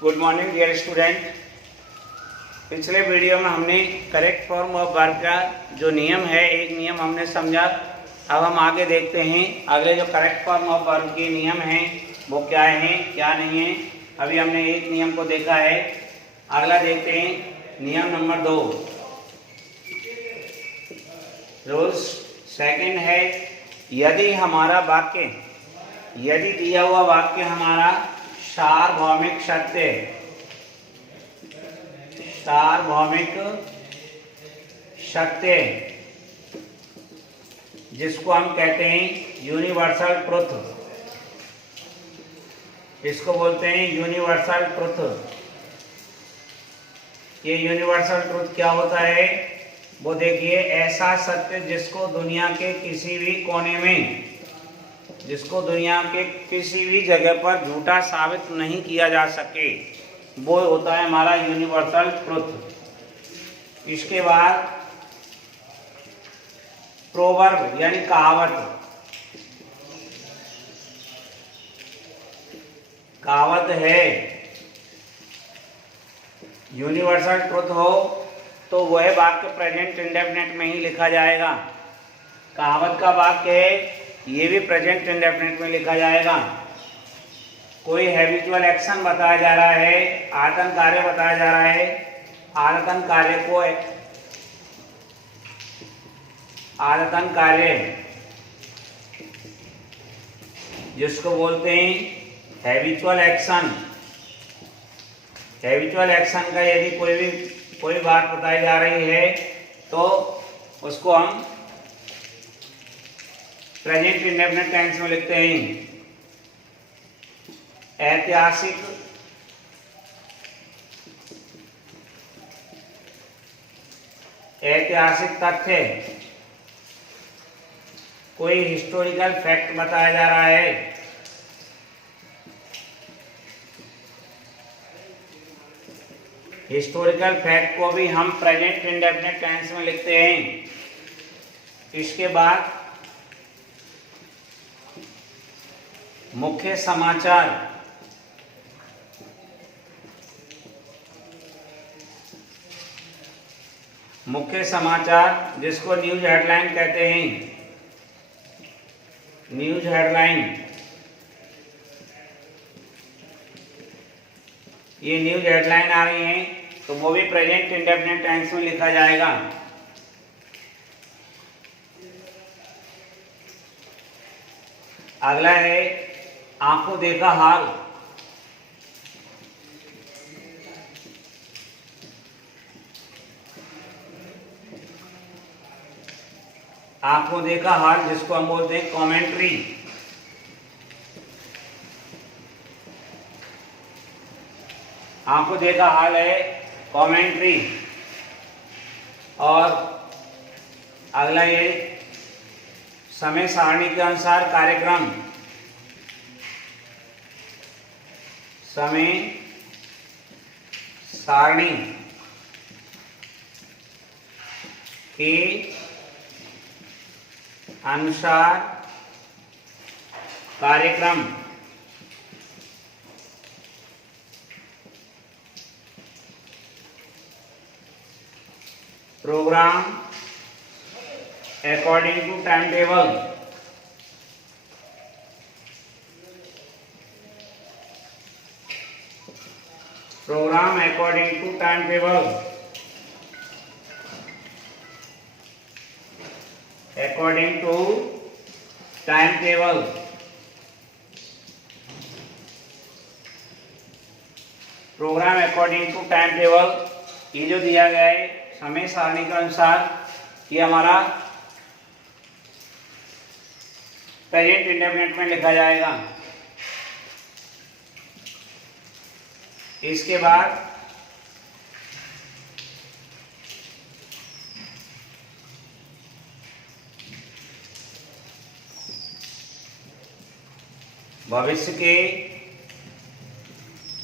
Good morning dear student. पिछले video में हमने करेक्ट फॉर्म ऑफ वर्ब का जो नियम है, एक नियम हमने समझा। अब हम आगे देखते हैं अगले जो करेक्ट फॉर्म ऑफ वर्ब के नियम हैं वो क्या हैं क्या नहीं है। अभी हमने एक नियम को देखा है, अगला देखते हैं नियम नंबर 2। रूल्स सेकंड है, यदि हमारा वाक्य, यदि दिया हुआ वाक्य हमारा सार्वभौमिक सत्य, सार्वभौमिक सत्य जिसको हम कहते हैं यूनिवर्सल ट्रुथ, इसको बोलते हैं यूनिवर्सल ट्रुथ। ये यूनिवर्सल ट्रुथ क्या होता है वो देखिए, ऐसा सत्य जिसको दुनिया के किसी भी कोने में, जिसको दुनिया के किसी भी जगह पर झूठा साबित नहीं किया जा सके, वो होता है हमारा यूनिवर्सल ट्रुथ। इसके बाद प्रोवर्ब यानी कहावत, कहावत है यूनिवर्सल ट्रुथ हो तो वह वाक्य प्रेजेंट इंडेफिनिट में ही लिखा जाएगा। कहावत का वाक्य है ये भी प्रेजेंट इंडेफिनिट में लिखा जाएगा। कोई हैबिचुअल एक्शन बताया जा रहा है, आयतन कार्य बताया जा रहा है, आयतन कार्य को, आयतन कार्य जिसको बोलते हैं हैबिचुअल एक्शन, हैबिचुअल एक्शन का यदि कोई बात बताई जा रही है तो उसको हम प्रेजेंट इंडेफिनिट टेंस में लिखते हैं। ऐतिहासिक, ऐतिहासिक तथ्य, कोई हिस्टोरिकल फैक्ट बताया जा रहा है, हिस्टोरिकल फैक्ट को भी हम प्रेजेंट इंडेफिनिट टेंस में लिखते हैं। इसके बाद मुख्य समाचार, मुख्य समाचार जिसको न्यूज हेडलाइन कहते हैं, न्यूज हेडलाइन, ये न्यूज हेडलाइन आ रही है तो वो भी प्रेजेंट इंडेफिनिट टेंस में लिखा जाएगा। अगला है आंखों देखा हाल, आंखों देखा हाल जिसको हम बोलते हैं कमेंट्री। आंखों देखा हाल है कमेंट्री। और अगला ये समय सारणी के अनुसार कार्यक्रम, समय सारणी के अनुसार कार्यक्रम। Programme according to time table, programme according to time table, according to time table. Programme according to time table ये जो दिया गया है समय सारणी के अनुसार, ये हमारा प्रेजेंट इंडेफिनिट में लिखा जाएगा। इसके बाद भविष्य के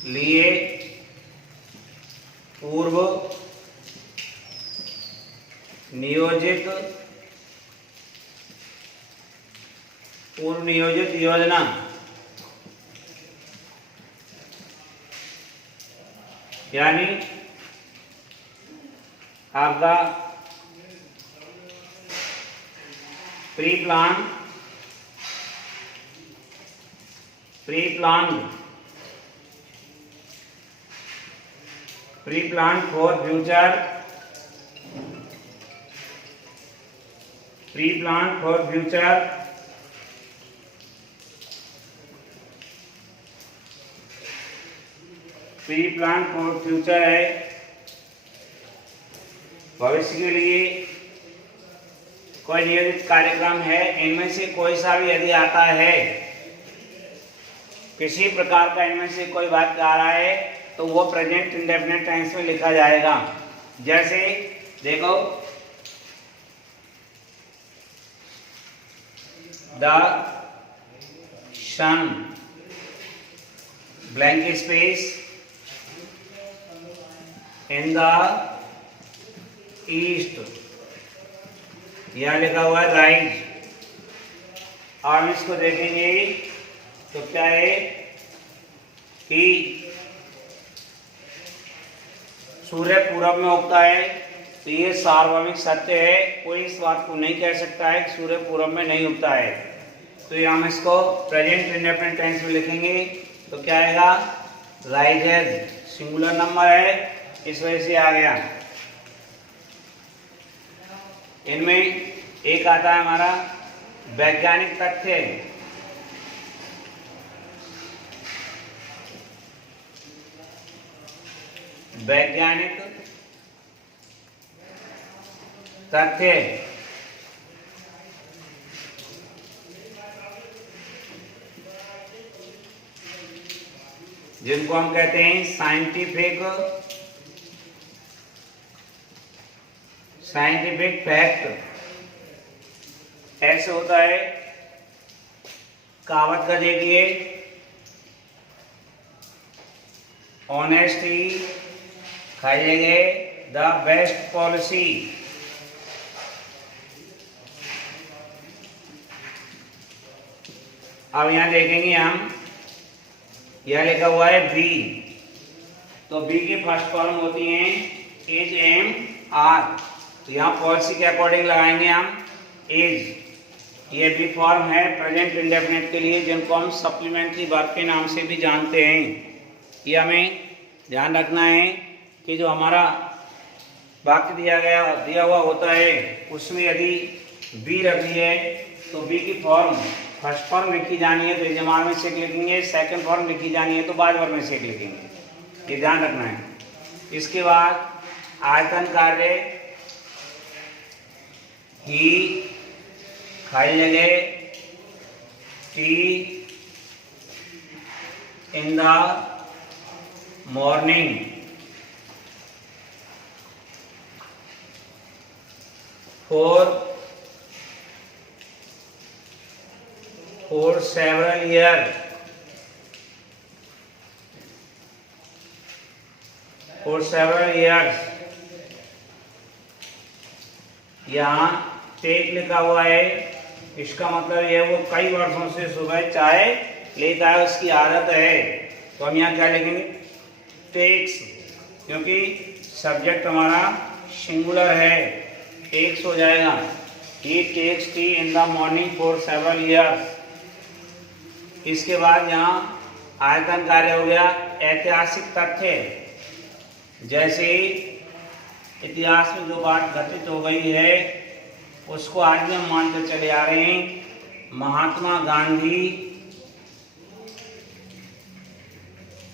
लिए पूर्व नियोजित पूर्व नियोजित योजना यानी आपका pre plan for future, pre plan for future, pre plan for future है भविष्य के लिए कोई नियोजित कार्यक्रम है। इनमें से कोई सा भी यदि आता है, किसी प्रकार का इनमें से कोई वाक्य आ रहा है तो वो प्रेजेंट इंडेफिनिट टेंस में लिखा जाएगा। जैसे देखो, the sun blank space in the east, यहां लिखा हुआ है राइज। और इसको देखेंगे तो क्या है कि सूर्य पूरब में उगता है, तो ये सार्वभौमिक सत्य है। कोई इस बात को नहीं कह सकता है कि सूर्य पूरब में नहीं उगता है। तो ये हम इसको प्रेजेंट इंडेफिनिट टेंस में लिखेंगे तो क्या आएगा, राइजेज। सिंगुलर नंबर है, इस वजह से आ गया। इनमें एक आता है हमारा वैज्ञानिक तथ्य। वैज्ञानिक तथ्य जिनको हम कहते हैं साइंटिफिक फैक्ट। ऐसे होता है, कहावत का देखिए, ऑनेस्टी खाइएंगे द बेस्ट पॉलिसी। अब यहां देखेंगे हम, यह लिखा हुआ है बी, तो बी की फर्स्ट फॉर्म होती है इज, एम, आर। तो यहाँ पॉलिसी के अकॉर्डिंग लगाएंगे हम इज। ये बी फॉर्म है प्रेजेंट इंडेफिनिट के लिए, जिनको हम सप्लीमेंट्री वर्ब के नाम से भी जानते हैं। ये हमें ध्यान रखना है कि जो हमारा वाक्य दिया हुआ होता है उसमें यदि बी रखी है तो बी की फॉर्म फर्स्ट फॉर्म लिखी जानी है तो यजमान में से लिखेंगे, सेकंड फॉर्म लिखी जानी है तो बाद वर्ग में से लिखेंगे। ये ध्यान रखना है। इसके बाद आयतन कार्य, ही खाली जगह, T in the morning, for several years, यहाँ टेक लिखा हुआ है, इसका मतलब ये वो कई वर्षों से सुबह चाय लेता है, उसकी आदत है। तो हम यहाँ क्या लिखेंगे, टेक्स, क्योंकि सब्जेक्ट हमारा सिंगुलर है, टेक्स हो जाएगा। He takes tea in the morning for several years. इसके बाद यहाँ आयतन कार्य हो गया ऐतिहासिक तथ्य, जैसे इतिहास में जो बात घटित हो गई है उसको आज भी हम मानते चले आ रहे हैं। महात्मा गांधी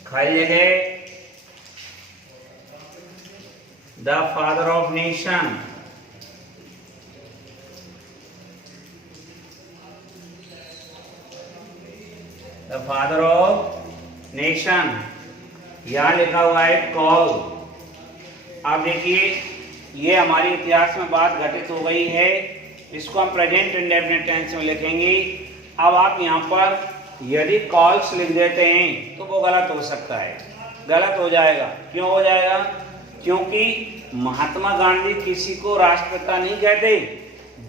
खाली जगह the father of nation, the father of nation, यहां लिखा हुआ है कॉल। आप देखिए ये हमारी इतिहास में बात घटित हो गई है, इसको हम प्रेजेंट इंडेफिनिट टेंस में लिखेंगे। अब आप यहाँ पर यदि कॉल्स लिख देते हैं तो वो गलत हो सकता है, गलत हो जाएगा। क्यों हो जाएगा? क्योंकि महात्मा गांधी किसी को राष्ट्रपिता नहीं कहते,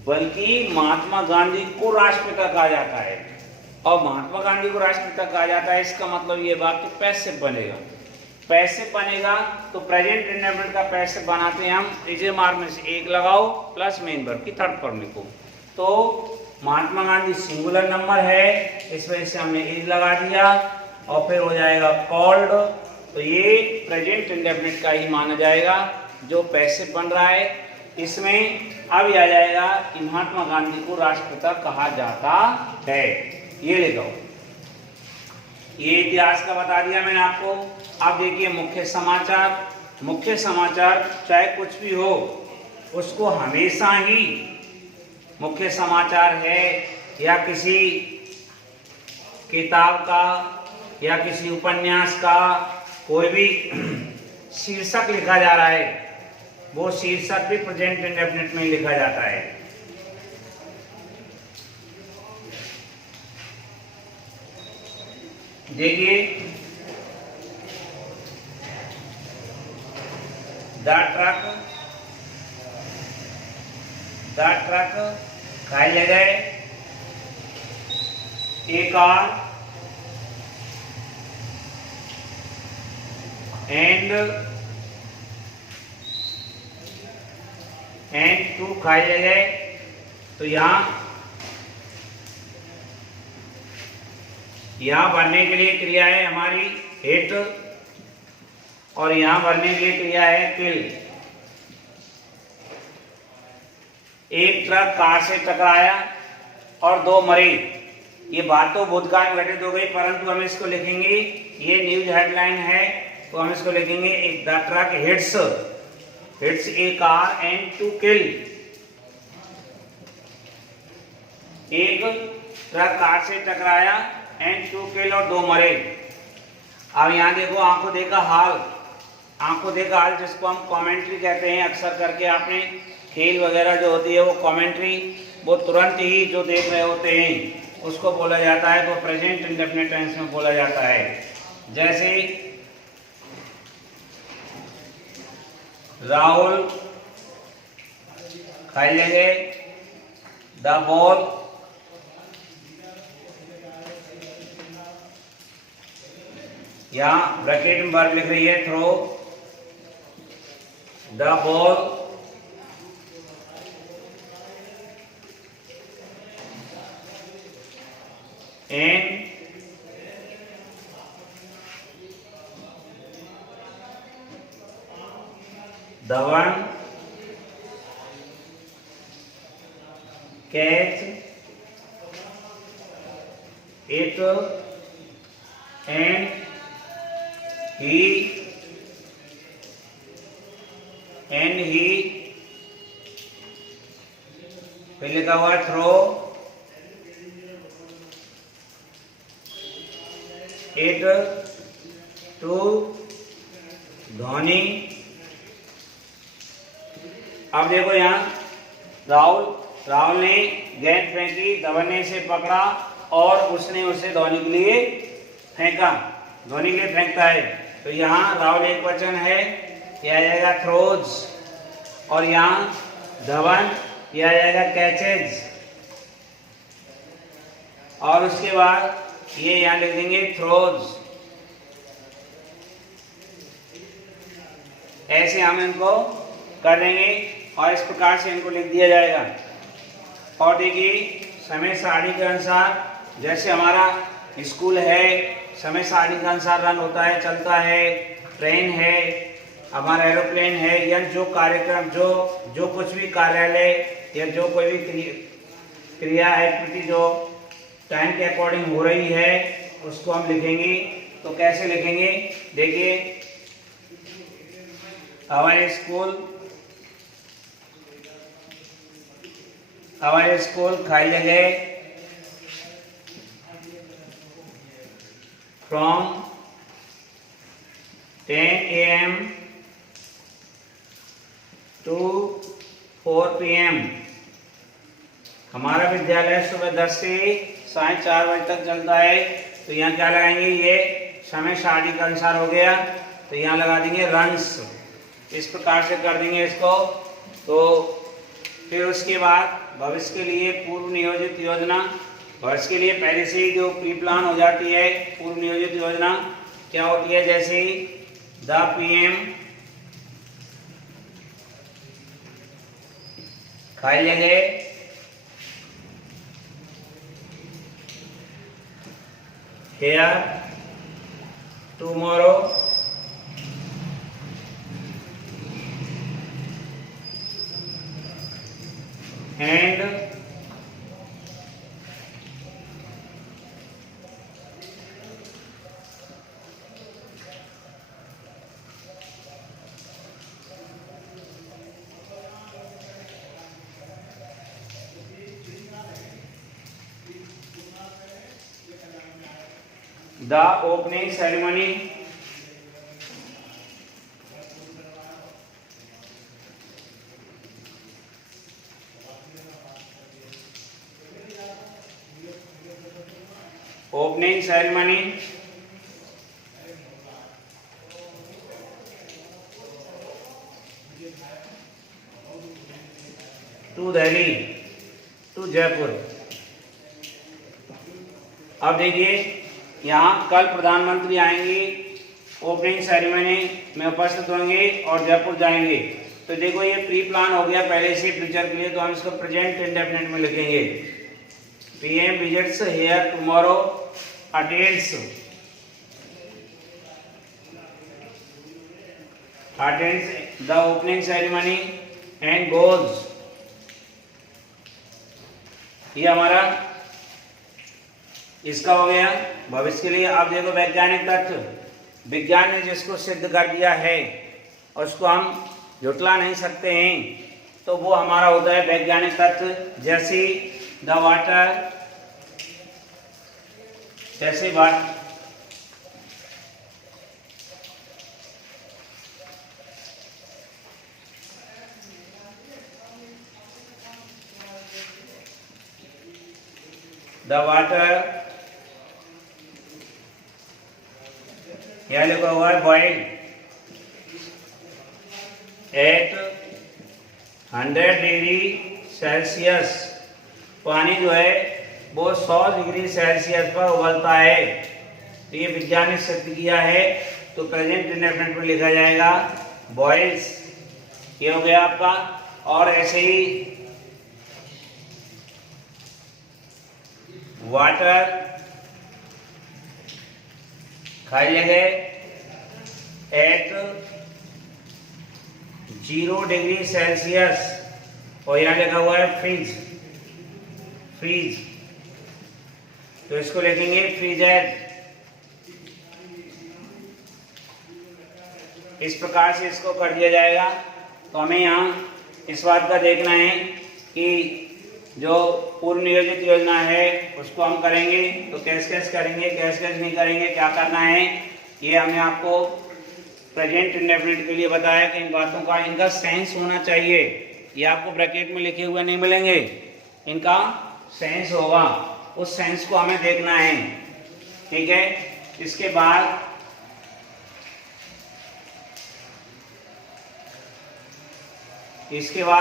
बल्कि महात्मा गांधी को राष्ट्रपिता कहा जाता है। और महात्मा गांधी को राष्ट्रपिता कहा जाता है, इसका मतलब ये वाक्य पैसिव बनेगा। पैसिव बनेगा तो प्रेजेंट इंडेफिनिट का पैसिव बनाते हैं हम, इजे मार्क में से एक लगाओ प्लस मेन वर्ब की थर्ड फॉर्म लिखो। तो महात्मा गांधी सिंगुलर नंबर है, इस वजह से हमने इज लगा दिया और फिर हो जाएगा कॉल्ड, तो ये प्रेजेंट इंडेफिनिट का ही माना जाएगा जो पैसिव बन रहा है। इसमें अब आ जाएगा कि महात्मा गांधी को राष्ट्रपिता कहा जाता है, ये लिखो। ये इतिहास का बता दिया मैंने आपको। अब देखिए मुख्य समाचार। मुख्य समाचार चाहे कुछ भी हो उसको हमेशा ही मुख्य समाचार है या किसी किताब का या किसी उपन्यास का कोई भी शीर्षक लिखा जा रहा है, वो शीर्षक भी प्रेजेंट इंडेफिनिट में लिखा जाता है। देखिए द ट्रक खाली जगह ए कार एंड टू खाली जगह, तो यहाँ भरने के लिए क्रिया है हमारी हिट और यहाँ भरने के लिए क्रिया है किल। एक ट्रक कार से टकराया और 2 मरे। ये बात तो भूतकाल में घटित हो गई, परंतु हम इसको लिखेंगे, ये न्यूज हेडलाइन है तो हम इसको लिखेंगे एक the truck hits a car and to kill. एक ट्रक कार से टकराया एंड टू किल और 2 मरे। अब यहाँ देखो आंखों देखा हाल, आंखों देखा हाल जिसको हम कमेंट्री कहते हैं। अक्सर करके आपने खेल वगैरह जो होती है वो कमेंट्री, वो तुरंत ही जो देख रहे होते हैं उसको बोला जाता है, तो प्रेजेंट इंडेफिनिट टेंस में बोला जाता है। जैसे राहुल खाली जगह द बॉल, यहाँ ब्रैकेट में वर्ब लिख रही है throw the ball and Dhawan catch it and he फिर लिखा हुआ थ्रो इट टू धोनी। अब देखो यहाँ राहुल ने गेंद फेंकी, धवन ने इसे पकड़ा और उसने उसे धोनी के लिए फेंका, धोनी के लिए फेंकता है। तो यहाँ राहुल एक वचन है, यह आ जाएगा थ्रोज, और यहाँ धवन यह आ जाएगा कैचेज, और उसके बाद ये यहाँ लिख देंगे थ्रोज। ऐसे हम इनको कर देंगे और इस प्रकार से इनको लिख दिया जाएगा। और देखिए समय सारणी के अनुसार, जैसे हमारा स्कूल है समय सारणी के अनुसार रन होता है, चलता है, ट्रेन है, हमारा एरोप्लेन है, या जो कार्यक्रम जो कुछ भी कार्यालय या जो कोई भी क्रिया एक्टिविटी जो टाइम के अकॉर्डिंग हो रही है उसको हम लिखेंगे। तो कैसे लिखेंगे, देखिए हमारे स्कूल खाली जगह फ्रॉम 10 AM to 4 PM। हमारा विद्यालय सुबह 10 से साढ़े 4 बजे तक चलता है। तो यहाँ क्या लगाएंगे, ये समय सारणी के अनुसार हो गया, तो यहाँ लगा देंगे रन्स। इस प्रकार से कर देंगे इसको। तो फिर उसके बाद भविष्य के लिए पूर्व नियोजित योजना, भविष्य के लिए पहले से ही जो प्री प्लान हो जाती है, पूर्व नियोजित योजना क्या होती है, जैसे द पीएम खाली जगह here tomorrow and the opening ceremony to Delhi to Jaipur. अब देखिए यहाँ कल प्रधानमंत्री आएंगे, ओपनिंग सेरेमनी में उपस्थित होंगे और जयपुर जाएंगे। तो देखो ये प्री प्लान हो गया पहले से फ्यूचर के लिए, तो हम इसको प्रेजेंट इंडेफिनिट में लिखेंगे। PM visits here tomorrow, attends the opening ceremony and goes. ये हमारा इसका हो गया भविष्य के लिए। अब देखो वैज्ञानिक तथ्य, विज्ञान ने जिसको सिद्ध कर दिया है और उसको हम झुटला नहीं सकते हैं, तो वो हमारा होता है वैज्ञानिक तथ्य। जैसे द वाटर, जैसे वाटर द वाटर, यह लिखा हुआ है बॉइल एट 100 डिग्री सेल्सियस। पानी जो है वो 100 डिग्री सेल्सियस पर उबलता है। तो ये विज्ञान ने सिद्ध किया है, तो प्रेजेंट इंडेफिनिट में लिखा जाएगा बॉइल्स। ये हो गया आपका। और ऐसे ही वाटर खाली जगह एट 0 डिग्री सेल्सियस, और यहाँ लिखा हुआ है फ्रीज, फ्रीज, तो इसको लिखेंगे फ्रीजर। इस प्रकार से इसको कर दिया जाएगा। तो हमें यहाँ इस बात का देखना है कि जो पूर्व नियोजित योजना है उसको हम करेंगे तो कैसे कैसे करेंगे, कैसे कैसे नहीं करेंगे, क्या करना है, ये हमने आपको प्रेजेंट इंडेफिनिट के लिए बताया कि इन बातों का इनका सेंस होना चाहिए। ये आपको ब्रैकेट में लिखे हुए नहीं मिलेंगे, इनका सेंस होगा, उस सेंस को हमें देखना है। ठीक है। इसके बाद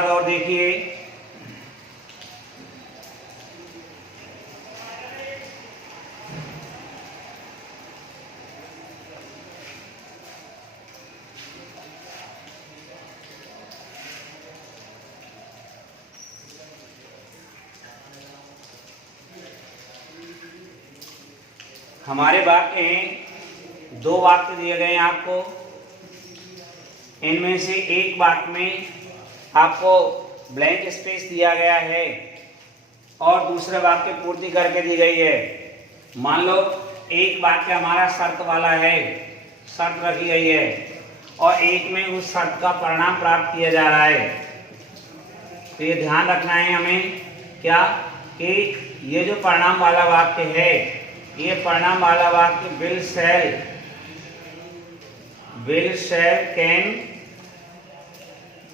और देखिए हमारे वाक्य हैं, 2 वाक्य दिए गए हैं आपको। इनमें से एक वाक्य में आपको ब्लैंक स्पेस दिया गया है और दूसरे वाक्य पूर्ति करके दी गई है। मान लो एक वाक्य हमारा शर्त वाला है, शर्त रखी गई है, और एक में उस शर्त का परिणाम प्राप्त किया जा रहा है। तो ये ध्यान रखना है हमें क्या, कि ये जो परिणाम वाला वाक्य है, ये परिणाम वाला वाक्य विल शेल कैन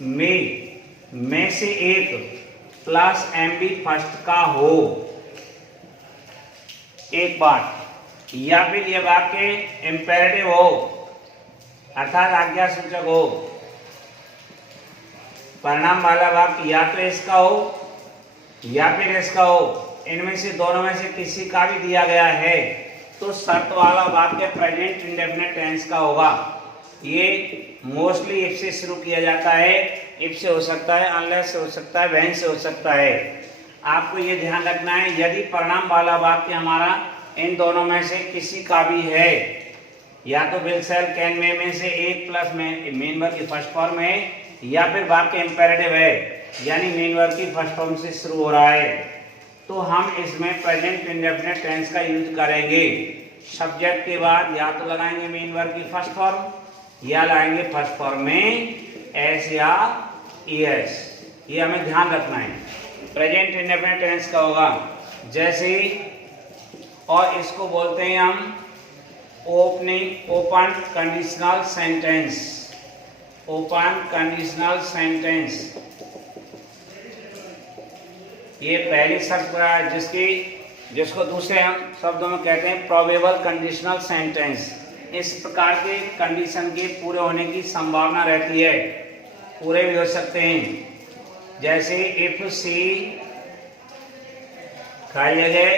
में से एक प्लस एमबी फर्स्ट का हो, एक बात, या फिर ये वाक्य इंपेरेटिव हो अर्थात आज्ञा सूचक हो। परिणाम वाला वाक्य या तो इसका हो या फिर इसका हो, इनमें से दोनों में से किसी का भी दिया गया है तो शर्त वाला वाक्य प्रेजेंट इंडेफिनिट टेंस का होगा। ये मोस्टली इफ से शुरू किया जाता है। इफ से हो सकता है, अनलेस से हो सकता है, व्हेन से हो सकता है। आपको ये ध्यान रखना है, यदि परिणाम वाला वाक्य हमारा इन दोनों में से किसी का भी है, या तो विल शैल कैन में से एक प्लस मेन वर्ब की फर्स्ट फॉर्म है, या फिर वाक्य इंपेरेटिव है यानी मेन वर्ब की फर्स्ट फॉर्म से शुरू हो रहा है, तो हम इसमें प्रेजेंट इंडेफिनिट टेंस का यूज करेंगे। सब्जेक्ट के बाद या तो लगाएंगे मेन वर्ब की फर्स्ट फॉर्म या लगाएंगे फर्स्ट फॉर्म में एस या ईएस। ये हमें ध्यान रखना है। प्रेजेंट इंडेफिनिट टेंस का होगा जैसे, और इसको बोलते हैं हम open conditional sentence. Open conditional sentence ये पहली शर्त जिसको दूसरे हम शब्दों में कहते हैं प्रोबेबल कंडीशनल सेंटेंस। इस प्रकार के कंडीशन के पूरे होने की संभावना रहती है, पूरे भी हो सकते हैं। जैसे इफ सी खाली जगह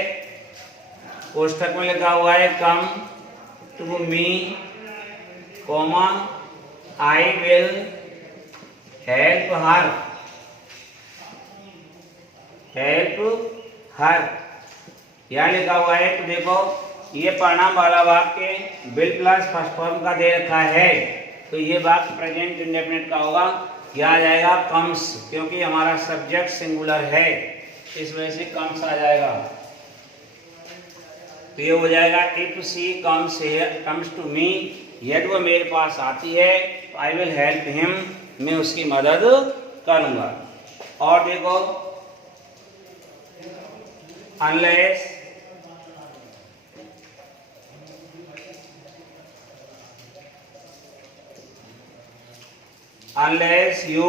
कोष्ठक में लिखा हुआ है come to me comma I will help her यह लिखा हुआ है। तो देखो ये परिणाम वाला वाक्य विल प्लस फर्स्ट फॉर्म का दे रखा है, तो ये वाक्य प्रेजेंट इंडेफिनिट का होगा। क्या आ जाएगा? कम्स, क्योंकि हमारा सब्जेक्ट सिंगुलर है, इस वजह से कम्स आ जाएगा। तो ये हो जाएगा if she comes to me, यदि वो मेरे पास आती है आई विल हेल्प हिम, मैं उसकी मदद करूंगा। और देखो अनलेस यू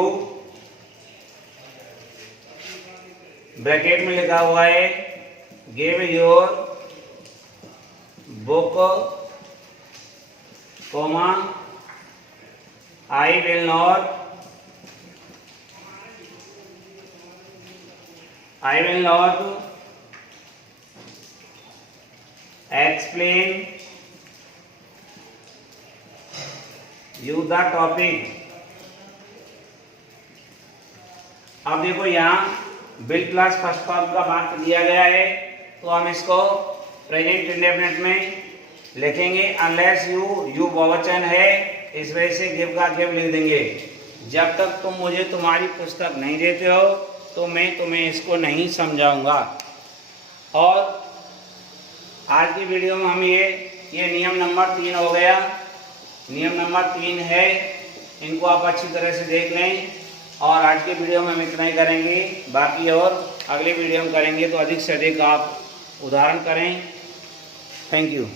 ब्रैकेट में लिखा हुआ है give your book comma I will not explain you the topic. अब देखो यहाँ विल प्लस फर्स्ट फॉर्म का वाक्य दिया गया है, तो हम इसको प्रेजेंट इंडेफिनिट में लिखेंगे अनलेस यू बहुवचन है, इस वजह से गिव का गिव लिख देंगे। जब तक तुम मुझे तुम्हारी पुस्तक नहीं देते हो तो मैं तुम्हें इसको नहीं समझाऊंगा। और आज की वीडियो में हम ये नियम नंबर 3 हो गया। नियम नंबर 3 है, इनको आप अच्छी तरह से देख लें। और आज के वीडियो में हम इतना ही करेंगे, बाकी और अगले वीडियो में करेंगे। तो अधिक से अधिक आप उदाहरण करें। Thank you.